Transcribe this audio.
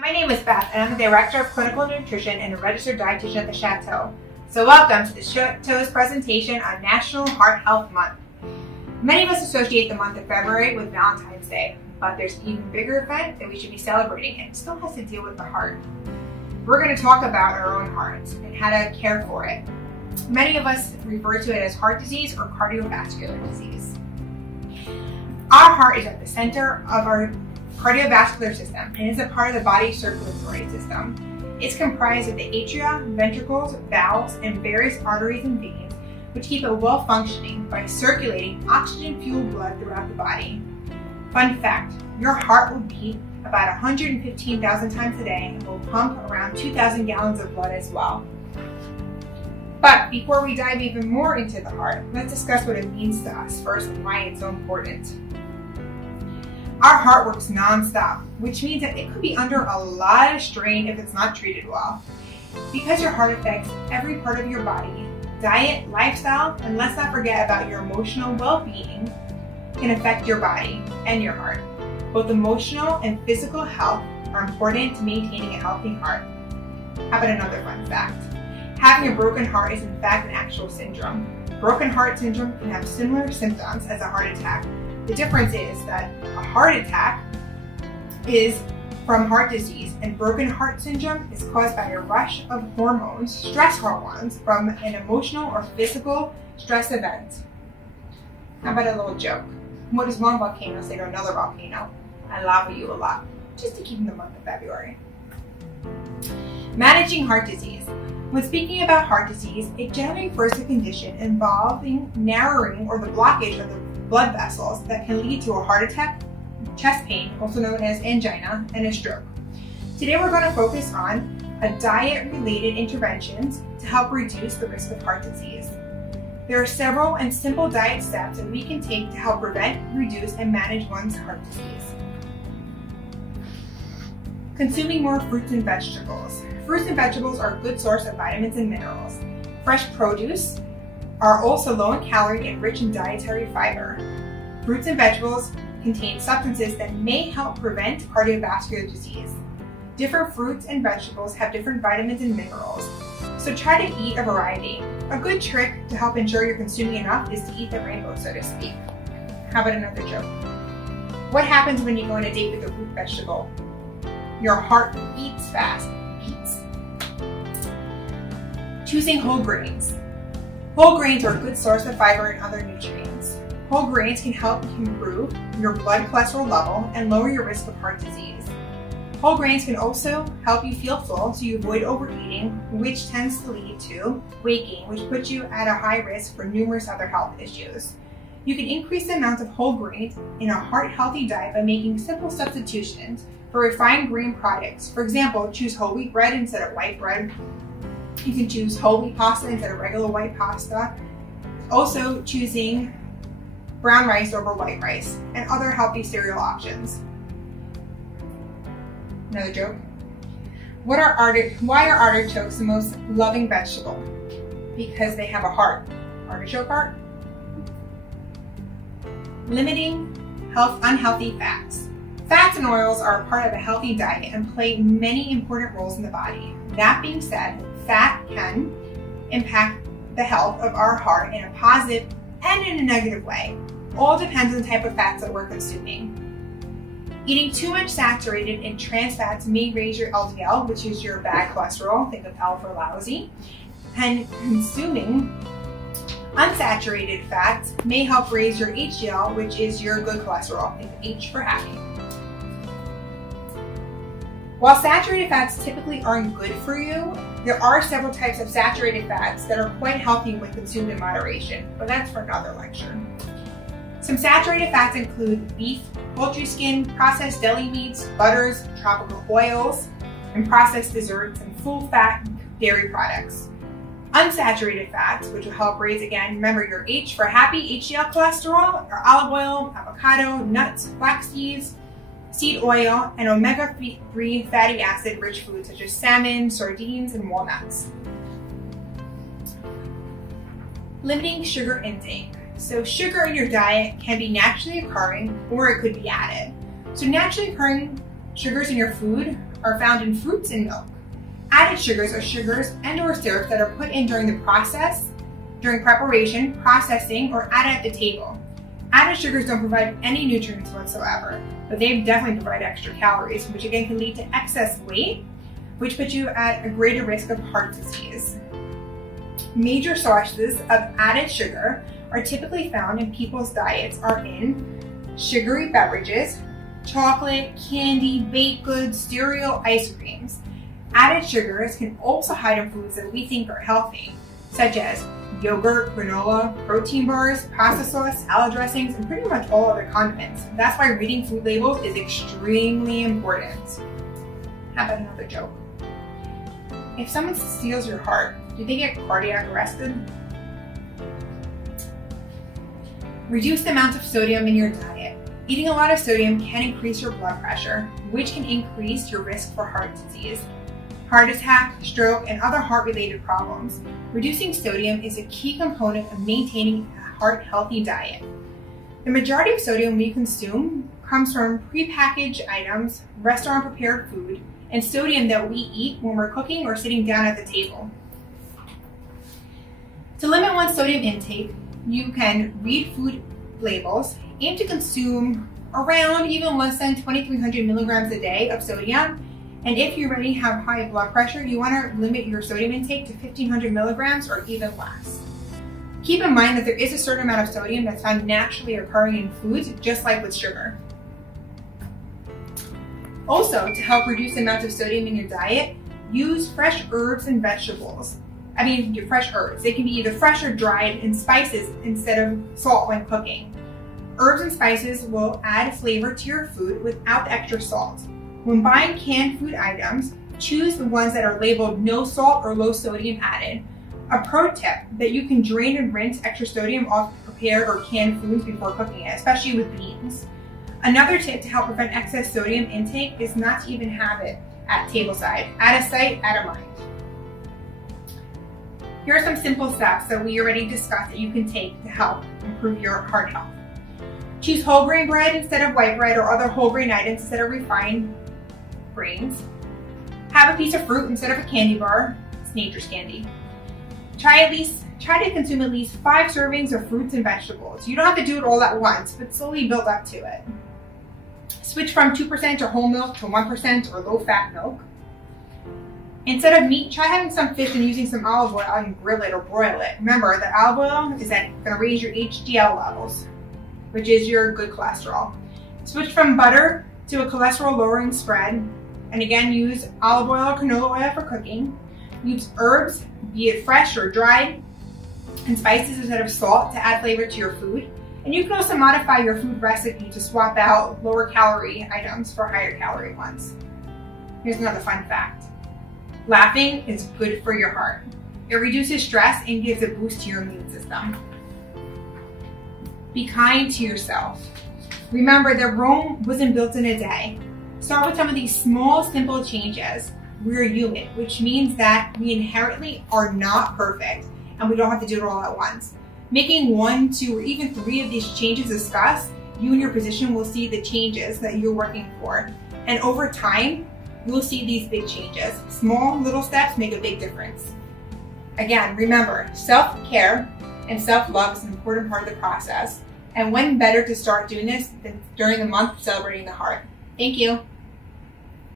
My name is Beth, and I'm the Director of Clinical Nutrition and a registered dietitian at the Chateau. So welcome to the Chateau's presentation on National Heart Health Month. Many of us associate the month of February with Valentine's Day, but there's an even bigger event that we should be celebrating, and it still has to deal with the heart. We're going to talk about our own hearts and how to care for it. Many of us refer to it as heart disease or cardiovascular disease. Our heart is at the center of our cardiovascular system and is a part of the body's circulatory system. It's comprised of the atria, ventricles, valves, and various arteries and veins, which keep it well functioning by circulating oxygen-fueled blood throughout the body. Fun fact, your heart will beat about 115,000 times a day and will pump around 2,000 gallons of blood as well. But before we dive even more into the heart, let's discuss what it means to us first and why it's so important. Our heart works non-stop, which means that it could be under a lot of strain if it's not treated well. Because your heart affects every part of your body, diet, lifestyle, and let's not forget about your emotional well-being can affect your body and your heart. Both emotional and physical health are important to maintaining a healthy heart. How about another fun fact? Having a broken heart is in fact an actual syndrome. Broken heart syndrome can have similar symptoms as a heart attack. The difference is that a heart attack is from heart disease, and broken heart syndrome is caused by a rush of hormones, stress hormones, from an emotional or physical stress event. How about a little joke? What does one volcano say to another volcano? I love you a lot, just to keep in the month of February. Managing heart disease. When speaking about heart disease, it generally refers to a condition involving narrowing or the blockage of the blood vessels that can lead to a heart attack, chest pain, also known as angina, and a stroke. Today we're going to focus on diet-related interventions to help reduce the risk of heart disease. There are several and simple diet steps that we can take to help prevent, reduce, and manage one's heart disease. Consuming more fruits and vegetables. Fruits and vegetables are a good source of vitamins and minerals. Fresh produce are also low in calorie and rich in dietary fiber. Fruits and vegetables contain substances that may help prevent cardiovascular disease. Different fruits and vegetables have different vitamins and minerals, so try to eat a variety. A good trick to help ensure you're consuming enough is to eat the rainbow, so to speak. How about another joke? What happens when you go on a date with a root vegetable? Your heart beats fast. Choosing whole grains. Whole grains are a good source of fiber and other nutrients. Whole grains can help improve your blood cholesterol level and lower your risk of heart disease. Whole grains can also help you feel full so you avoid overeating, which tends to lead to weight gain, which puts you at a high risk for numerous other health issues. You can increase the amount of whole grains in a heart-healthy diet by making simple substitutions for refined grain products. For example, choose whole wheat bread instead of white bread. You can choose whole wheat pasta instead of regular white pasta. Also choosing brown rice over white rice and other healthy cereal options. Another joke. Why are artichokes the most loving vegetable? Because they have a heart. Artichoke heart. Limiting unhealthy fats. Fats and oils are a part of a healthy diet and play many important roles in the body. That being said, fat can impact the health of our heart in a positive and in a negative way. All depends on the type of fats that we're consuming. Eating too much saturated and trans fats may raise your LDL, which is your bad cholesterol, think of L for lousy, and consuming unsaturated fats may help raise your HDL, which is your good cholesterol, think H for happy. While saturated fats typically aren't good for you, there are several types of saturated fats that are quite healthy when consumed in moderation, but that's for another lecture. Some saturated fats include beef, poultry skin, processed deli meats, butters, tropical oils, and processed desserts, and full-fat dairy products. Unsaturated fats, which will help raise, again, remember your H for happy, HDL cholesterol, are olive oil, avocado, nuts, flax seeds, seed oil, and omega-3 fatty acid-rich foods such as salmon, sardines, and walnuts. Limiting sugar intake. So sugar in your diet can be naturally occurring or it could be added. So naturally occurring sugars in your food are found in fruits and milk. Added sugars are sugars and/or syrups that are put in during the process, during preparation, processing, or added at the table. Added sugars don't provide any nutrients whatsoever, but they definitely provide extra calories, which again can lead to excess weight, which puts you at a greater risk of heart disease. Major sources of added sugar are typically found in people's diets are in sugary beverages, chocolate, candy, baked goods, cereal, ice creams. Added sugars can also hide in foods that we think are healthy, such as yogurt, granola, protein bars, pasta sauce, salad dressings, and pretty much all other condiments. That's why reading food labels is extremely important. How about another joke? If someone steals your heart, do they get cardiac arrested? Reduce the amount of sodium in your diet. Eating a lot of sodium can increase your blood pressure, which can increase your risk for heart disease, heart attack, stroke, and other heart-related problems. Reducing sodium is a key component of maintaining a heart-healthy diet. The majority of sodium we consume comes from prepackaged items, restaurant-prepared food, and sodium that we eat when we're cooking or sitting down at the table. To limit one's sodium intake, you can read food labels, aim to consume around even less than 2,300 milligrams a day of sodium. And if you already have high blood pressure, you want to limit your sodium intake to 1,500 milligrams or even less. Keep in mind that there is a certain amount of sodium that's found naturally occurring in foods, just like with sugar. Also, to help reduce the amount of sodium in your diet, use fresh herbs and vegetables. Your fresh herbs. They can be either fresh or dried, and spices instead of salt when cooking. Herbs and spices will add flavor to your food without the extra salt. When buying canned food items, choose the ones that are labeled no salt or low sodium added. A pro tip that you can drain and rinse extra sodium off prepared or canned foods before cooking it, especially with beans. Another tip to help prevent excess sodium intake is not to even have it at tableside. Out of sight, out of mind. Here are some simple steps that we already discussed that you can take to help improve your heart health. Choose whole grain bread instead of white bread or other whole grain items instead of refined grains. Have a piece of fruit instead of a candy bar. It's nature's candy. Try to consume at least 5 servings of fruits and vegetables. You don't have to do it all at once, but slowly build up to it. Switch from 2% or whole milk to 1% or low-fat milk. Instead of meat, try having some fish and using some olive oil and grill it or broil it. Remember that olive oil is going to raise your HDL levels, which is your good cholesterol. Switch from butter to a cholesterol-lowering spread. And again, use olive oil or canola oil for cooking. Use herbs, be it fresh or dried, and spices instead of salt to add flavor to your food. And you can also modify your food recipe to swap out lower calorie items for higher calorie ones. Here's another fun fact. Laughing is good for your heart. It reduces stress and gives a boost to your immune system. Be kind to yourself. Remember that Rome wasn't built in a day. Start with some of these small, simple changes. We're human, which means that we inherently are not perfect and we don't have to do it all at once. Making 1, 2, or even 3 of these changes discussed, you and your physician will see the changes that you're working for. And over time, you'll see these big changes. Small little steps make a big difference. Again, remember, self-care and self-love is an important part of the process. And when better to start doing this than during the month celebrating the heart. Thank you.